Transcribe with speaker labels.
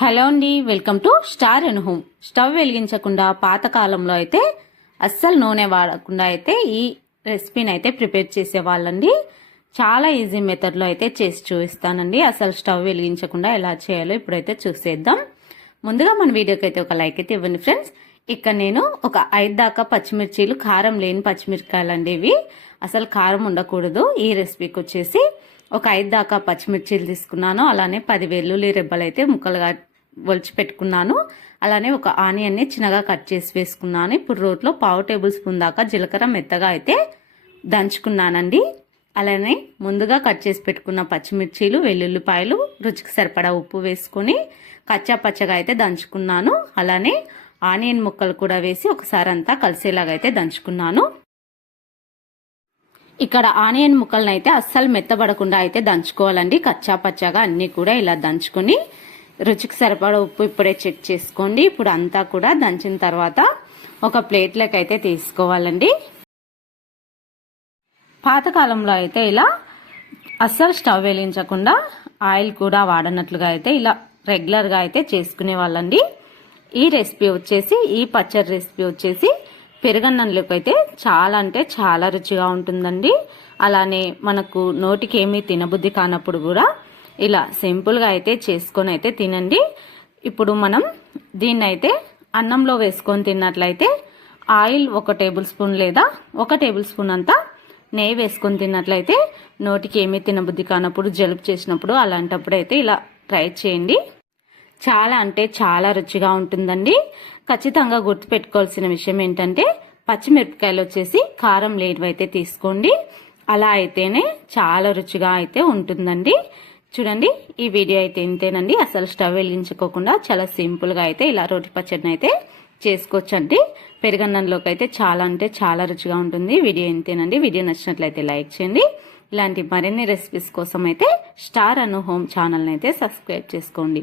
Speaker 1: Hello అండి welcome to star and home stove వెలిగించకుండా పాతకాలంలో అయితే అస్సలు నూనె వాడకుండా అయితే ఈ రెసిపీని అయితే ప్రిపేర్ చేసేవాళ్ళండి చాలా ఈజీ మెథడ్లో అయితే చేసి చూపిస్తానండి. అసలు స్టవ్ వెలిగించకుండా ఎలా చేయాలో ఇప్పుడైతే చూసేద్దాం. ముందుగా మన వీడియోకి అయితే ఒక లైక్ అయితే ఇవ్వండి ఫ్రెండ్స్. ఇక్కడ నేను ఒక ఐదు దాకా పచ్చిమిర్చీలు కారం లేని పచ్చిమిరకాయలు అండి ఇవి. అసలు కారం ఉండకూడదు. ఈ రెసిపీకి వచ్చేసి ఒక ఐదు దాకా పచ్చిమిర్చీలు తీసుకున్నాను. అలానే పది వెల్లుల్లి రెబ్బలు అయితే ముక్కలుగా ఒలిచి పెట్టుకున్నాను. అలానే ఒక ఆనియన్ని చిన్నగా కట్ చేసి వేసుకున్నాను. ఇప్పుడు రోట్లో పావు టేబుల్ స్పూన్ దాకా జీలకర్ర మెత్తగా అయితే దంచుకున్నానండి. అలానే ముందుగా కట్ చేసి పెట్టుకున్న పచ్చిమిర్చీలు వెల్లుల్లిపాయలు రుచికి సరిపడా ఉప్పు వేసుకొని కచ్చా పచ్చగా అయితే దంచుకున్నాను. అలానే ఆనియన్ ముక్కలు కూడా వేసి ఒకసారి అంతా కలిసేలాగా అయితే దంచుకున్నాను. ఇక్కడ ఆనియన్ ముక్కలను అయితే అస్సలు మెత్తబడకుండా అయితే దంచుకోవాలండి. కచ్చా పచ్చాగా అన్నీ కూడా ఇలా దంచుకొని రుచికి సరిపడా ఉప్పు ఇప్పుడే చెక్ చేసుకోండి. ఇప్పుడు అంతా కూడా దంచిన తర్వాత ఒక ప్లేట్లోకి అయితే తీసుకోవాలండి. పాతకాలంలో అయితే ఇలా అస్సలు స్టవ్ వెలిగించకుండా ఆయిల్ కూడా వాడనట్లుగా అయితే ఇలా రెగ్యులర్గా అయితే చేసుకునే వాళ్ళండి ఈ రెసిపీ వచ్చేసి ఈ పచ్చడి రెసిపీ వచ్చేసి పెరుగన్నంలోకి అయితే చాలా అంటే చాలా రుచిగా ఉంటుందండి. అలానే మనకు నోటికి ఏమీ తినబుద్ధి కానప్పుడు కూడా ఇలా సింపుల్గా అయితే చేసుకొని అయితే తినండి. ఇప్పుడు మనం దీన్ని అయితే అన్నంలో వేసుకొని తిన్నట్లయితే ఆయిల్ ఒక టేబుల్ స్పూన్ లేదా ఒక టేబుల్ స్పూన్ అంతా నెయ్యి వేసుకొని తిన్నట్లయితే నోటికి ఏమీ తినబుద్ధి కానప్పుడు జలుబు చేసినప్పుడు అలాంటప్పుడు అయితే ఇలా ట్రై చేయండి. చాలా అంటే చాలా రుచిగా ఉంటుందండి. ఖచ్చితంగా గుర్తుపెట్టుకోవాల్సిన విషయం ఏంటంటే పచ్చిమిరపకాయలు వచ్చేసి కారం లేనివైతే తీసుకోండి. అలా అయితేనే చాలా రుచిగా అయితే ఉంటుందండి. చూడండి ఈ వీడియో అయితే ఇంతేనండి. అసలు స్టవ్ వెలిగించుకోకుండా చాలా సింపుల్గా అయితే ఇలా రోటి పచ్చడిని అయితే చేసుకోవచ్చండి. పెరుగన్నంలోకి అయితే చాలా అంటే చాలా రుచిగా ఉంటుంది. వీడియో ఇంతేనండి. వీడియో నచ్చినట్లయితే లైక్ చేయండి. ఇలాంటి మరిన్ని రెసిపీస్ కోసం అయితే స్టార్ అను హోమ్ ఛానల్ని అయితే సబ్స్క్రైబ్ చేసుకోండి.